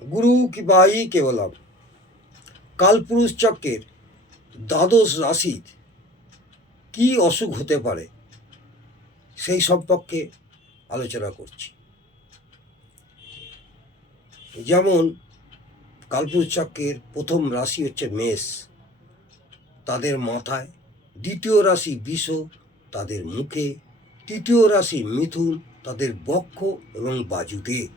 গুরু কৃপাই কেবলম। কালপুরুষ চক্রের দ্বাদশ রাশির কি অসুখ হতে পারে সেই সম্পর্কে আলোচনা করছি। যেমন কালপুরুষ চক্রের প্রথম রাশি হচ্ছে মেষ, তাদের মাথায়। দ্বিতীয় রাশি বৃষ, তাদের মুখে। তৃতীয় রাশি মিথুন, তাদের বক্ষ এবং বাজুতে।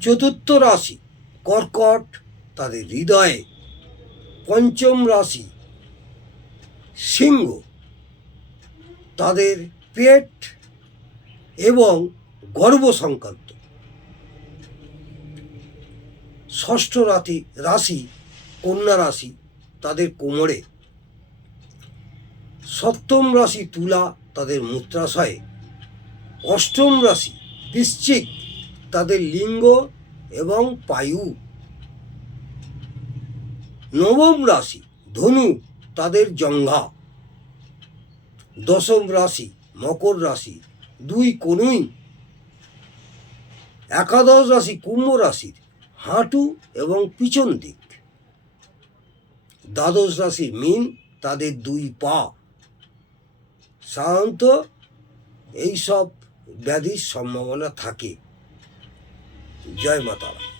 চতুর্থ রাশি কর্কট, তাদের হৃদয়ে। পঞ্চম রাশি সিংহ, তাদের পেট এবং গর্ভ সংক্রান্ত। ষষ্ঠ রাশি কন্যা রাশি, তাদের কোমরে। সপ্তম রাশি তুলা, তাদের মূত্রাশয়ে। অষ্টম রাশি বৃশ্চিক, তাদের লিঙ্গ এবং পায়ু। নবম রাশি ধনু, তাদের জঙ্ঘা। দশম রাশি মকর রাশি, দুই কনুই। একাদশ রাশি কুম্ভ রাশির হাঁটু এবং পিছন দিক। দ্বাদশ রাশি মীন, তাদের দুই পা। সাধারণত এইসব ব্যাধির সম্ভাবনা থাকে। জয় মাতারা।